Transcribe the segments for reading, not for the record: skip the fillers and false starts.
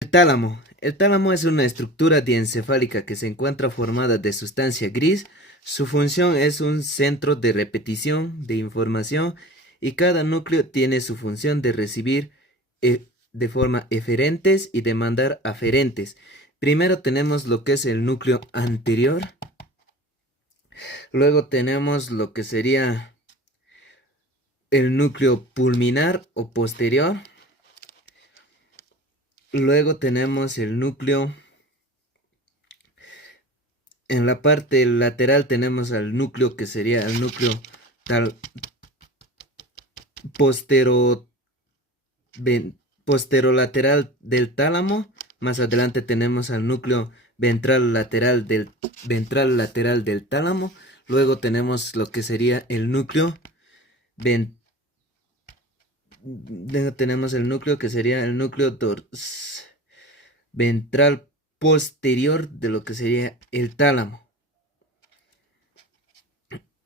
El tálamo. El tálamo es una estructura diencefálica que se encuentra formada de sustancia gris. Su función es un centro de repetición de información y cada núcleo tiene su función de recibir de forma eferentes y de mandar aferentes. Primero tenemos lo que es el núcleo anterior, luego tenemos lo que sería el núcleo pulminar o posterior, luego tenemos el núcleo. En la parte lateral tenemos al núcleo que sería el núcleo tal postero, posterolateral del tálamo. Más adelante tenemos al núcleo ventral lateral del tálamo. Luego tenemos lo que sería el núcleo tenemos el núcleo que sería el núcleo ventral posterior de lo que sería el tálamo.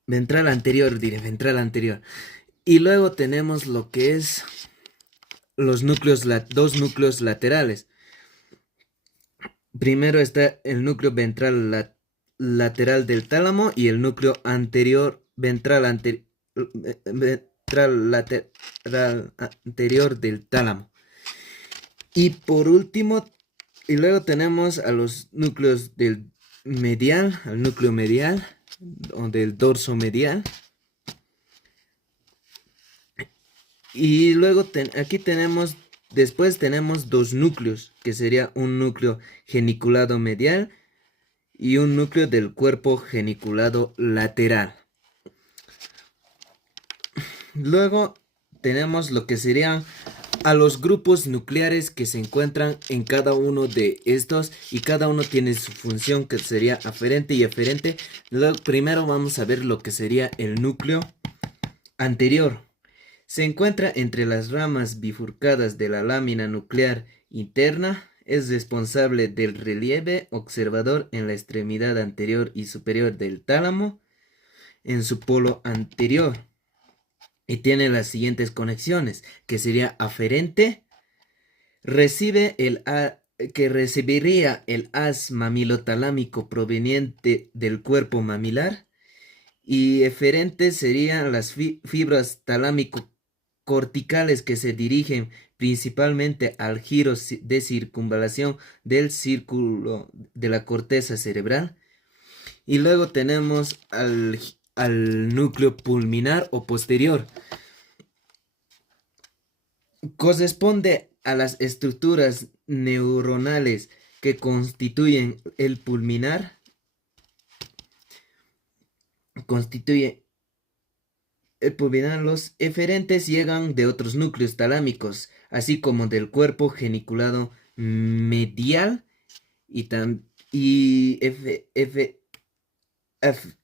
Ventral anterior, diré, ventral anterior. Y luego tenemos lo que es los núcleos, dos núcleos laterales. Primero está el núcleo ventral lateral del tálamo y el núcleo anterior, ventral lateral anterior del tálamo. Y por último, y luego tenemos a los núcleos del medial, al núcleo medial, o del dorso medial. Y luego aquí tenemos, después tenemos dos núcleos, que sería un núcleo geniculado medial y un núcleo del cuerpo geniculado lateral. Luego tenemos lo que serían a los grupos nucleares que se encuentran en cada uno de estos y cada uno tiene su función que sería aferente y eferente. Luego, primero vamos a ver lo que sería el núcleo anterior. Se encuentra entre las ramas bifurcadas de la lámina nuclear interna. Es responsable del relieve observador en la extremidad anterior y superior del tálamo, en su polo anterior. Y tiene las siguientes conexiones, que sería aferente, que recibiría el haz mamilotalámico proveniente del cuerpo mamilar, y eferentes serían las fibras talámico-corticales que se dirigen principalmente al giro de circunvalación del círculo de la corteza cerebral. Y luego tenemos al núcleo pulminar o posterior. Corresponde a las estructuras neuronales que constituyen el pulminar. Los eferentes llegan de otros núcleos talámicos, así como del cuerpo geniculado medial y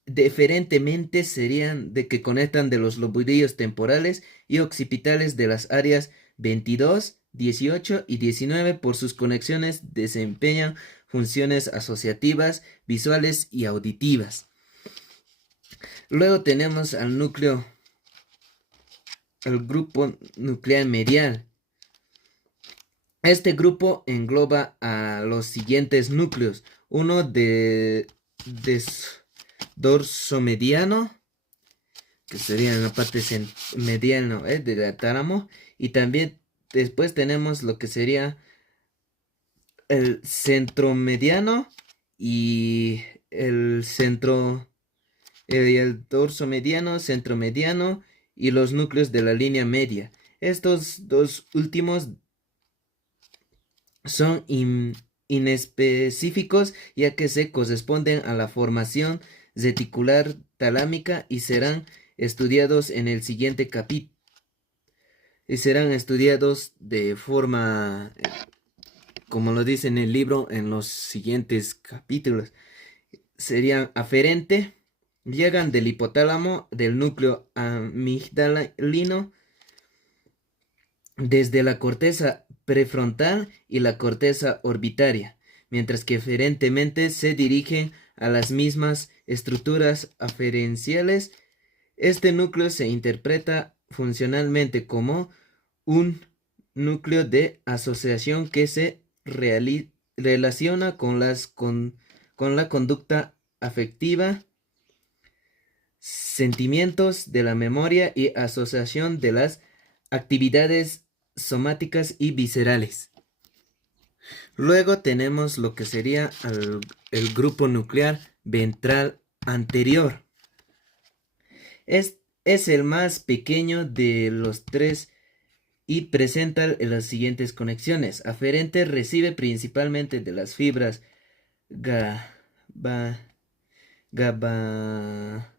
deferentemente serían de que conectan de los lobulillos temporales y occipitales de las áreas 22, 18 y 19. Por sus conexiones desempeñan funciones asociativas, visuales y auditivas. Luego tenemos al grupo nuclear medial. Este grupo engloba a los siguientes núcleos: uno de dorso mediano, que sería en la parte mediana del tálamo, y también después tenemos lo que sería el centromediano y el el dorso mediano, centromediano y los núcleos de la línea media. Estos dos últimos son inespecíficos, ya que se corresponden a la formación reticular talámica y serán estudiados en el siguiente capítulo. Y serán estudiados de forma, como lo dice en el libro, en los siguientes capítulos. Serían aferente, llegan del hipotálamo, del núcleo amigdalino, desde la corteza prefrontal y la corteza orbitaria, mientras que eferentemente se dirigen a las mismas estructuras aferenciales. Este núcleo se interpreta funcionalmente como un núcleo de asociación que se relaciona con la conducta afectiva, sentimientos de la memoria y asociación de las actividades somáticas y viscerales. Luego tenemos lo que sería el grupo nuclear ventral anterior. Es el más pequeño de los tres y presenta las siguientes conexiones. Aferente recibe principalmente de las fibras GABA, GABA,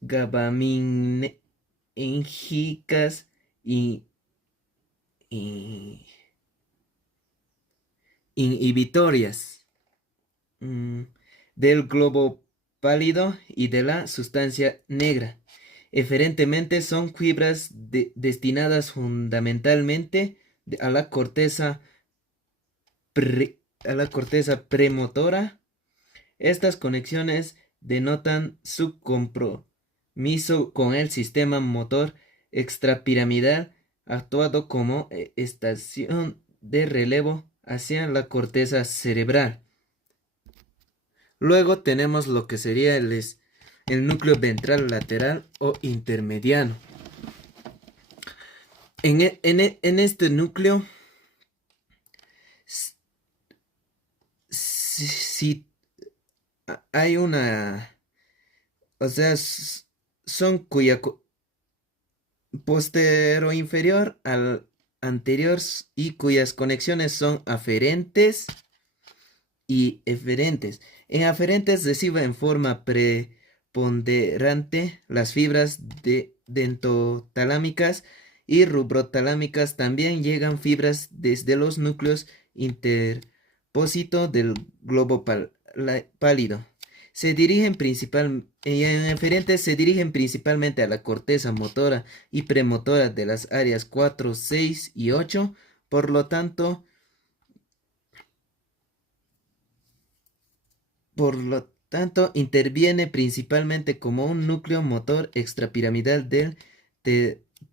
GABAminérgicas y inhibitorias del globo pálido y de la sustancia negra. Eferentemente son fibras destinadas fundamentalmente a la corteza premotora. Estas conexiones denotan su compromiso con el sistema motor extrapiramidal, actuado como estación de relevo hacia la corteza cerebral. Luego tenemos lo que sería el núcleo ventral lateral o intermediano. En este núcleo, si hay una, o sea, son cuya postero inferior al anterior y cuyas conexiones son aferentes y eferentes. En aferentes recibe en forma preponderante las fibras dentotalámicas y rubrotalámicas. También llegan fibras desde los núcleos interpósito del globo pálido. En eferentes se dirigen principalmente a la corteza motora y premotora de las áreas 4, 6 y 8. Por lo tanto, interviene principalmente como un núcleo motor extrapiramidal de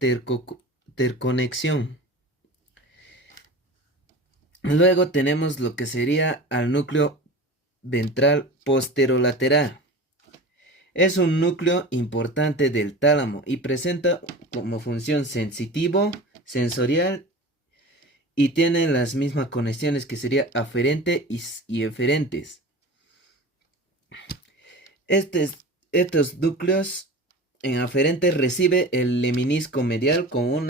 interconexión. Luego tenemos lo que sería al núcleo ventral posterolateral. Es un núcleo importante del tálamo y presenta como función sensitivo, sensorial y tiene las mismas conexiones que sería aferente y eferentes. Estos núcleos en aferente recibe el lemnisco medial con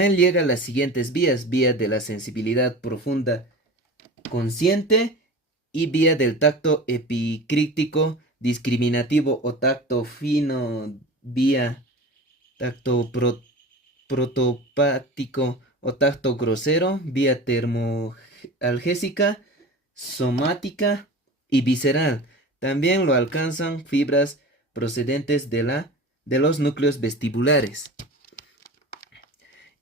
él llega a las siguientes vías: vía de la sensibilidad profunda consciente y vía del tacto epicrítico discriminativo o tacto fino, vía tacto protopático o tacto grosero, vía termoalgésica, somática y visceral. También lo alcanzan fibras procedentes de los núcleos vestibulares.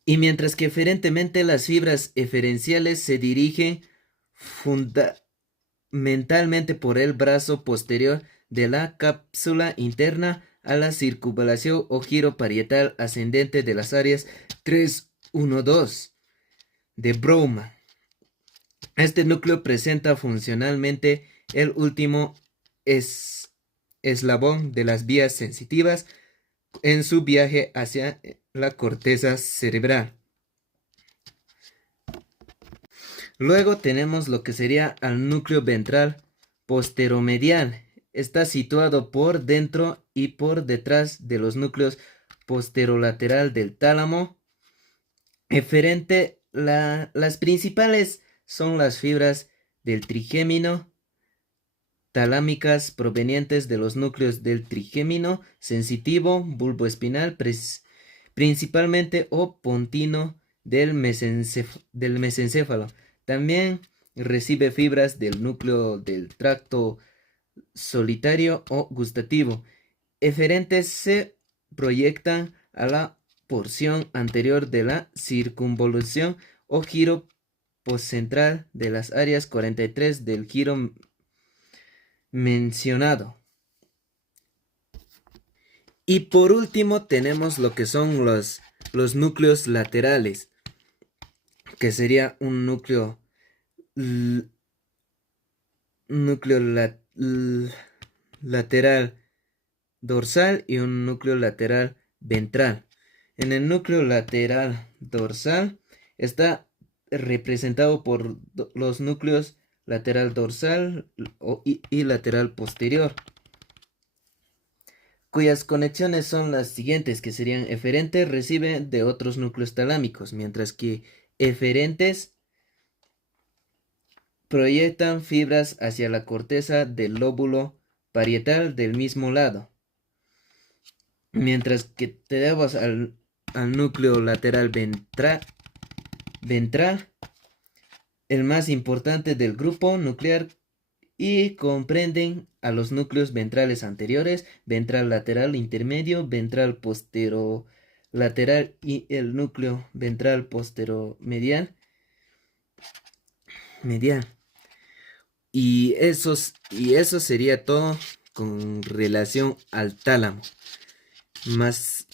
Y mientras que eferentemente las fibras eferenciales se dirigen fundamentalmente por el brazo posterior de la cápsula interna a la circunvalación o giro parietal ascendente de las áreas 3, 1, 2 de Brougham. Este núcleo presenta funcionalmente el último eslabón de las vías sensitivas en su viaje hacia la corteza cerebral. Luego tenemos lo que sería al núcleo ventral posteromedial. Está situado por dentro y por detrás de los núcleos posterolateral del tálamo. Eferente, las principales son las fibras del trigémino talámicas provenientes de los núcleos del trigémino sensitivo, bulbo espinal, principalmente o pontino del mesencéfalo. También recibe fibras del núcleo del tracto solitario o gustativo. Eferentes se proyectan a la porción anterior de la circunvolución o giro postcentral de las áreas 43 del giro mencionado. Y por último tenemos lo que son los núcleos laterales, que sería un l- núcleo lateral dorsal y un núcleo lateral ventral. En el núcleo lateral dorsal está representado por los núcleos lateral dorsal y lateral posterior, cuyas conexiones son las siguientes, que serían eferentes recibe de otros núcleos talámicos, mientras que eferentes proyectan fibras hacia la corteza del lóbulo parietal del mismo lado. Mientras que tenemos al núcleo lateral ventral, el más importante del grupo nuclear, y comprenden a los núcleos ventrales anteriores, ventral lateral intermedio, ventral posterolateral y el núcleo ventral posteromedial. Y eso sería todo con relación al tálamo. Más